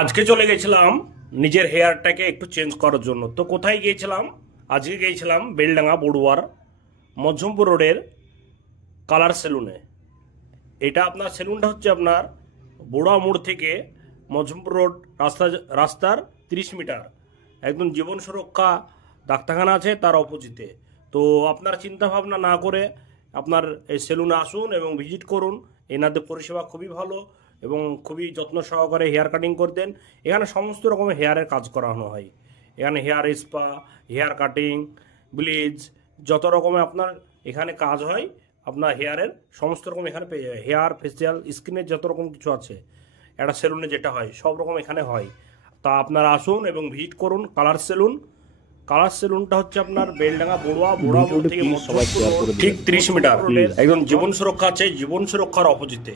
আজকে চলে গেছিলাম নিজের হেয়ারটাকে একটু চেঞ্জ করার জন্য। তো কোথায় গিয়েছিলাম? আজকে গিয়েছিলাম বেলডাঙ্গা বড়ুয়ার মধ্যমপুর রোডের কালার সেলুনে। এটা আপনার সেলুনটা হচ্ছে আপনার বড়ুয়া মোড় থেকে মধ্যমপুর রোড রাস্তার 30 মিটার একদম জীবন সুরক্ষা ডাক্তারখানা আছে তার অপোজিটে। তো আপনার চিন্তা ভাবনা না করে আপনার এই সেলুনে আসুন এবং ভিজিট করুন। এনাদের পরিষেবা খুবই ভালো এবং খুবই যত্ন সহকারে হেয়ার কাটিং করতেন। এখানে সমস্ত রকমের হেয়ারের কাজ করানো হয়। এখানে hair spa, hair cutting, bleach, যত রকমের আপনার এখানে কাজ হয় আপনার হেয়ারের সমস্ত রকম এখানে পেয়ে যাবে। হেয়ার ফেসিয়াল, স্কিনের যত রকম কিছু আছে একটা সেলুনে যেটা হয় সব রকম এখানে হয়। তা আপনারা আসুন এবং ভিজিট করুন কালার সেলুন। কালার সেলুনটা হচ্ছে আপনার বেলডাঙ্গা বড়ুয়া মোড় থেকে সবাই শেয়ার করে ঠিক দিবেন 30 মিটার একদম জীবন সুরক্ষা আছে, জীবন সুরক্ষার অপোজিটে।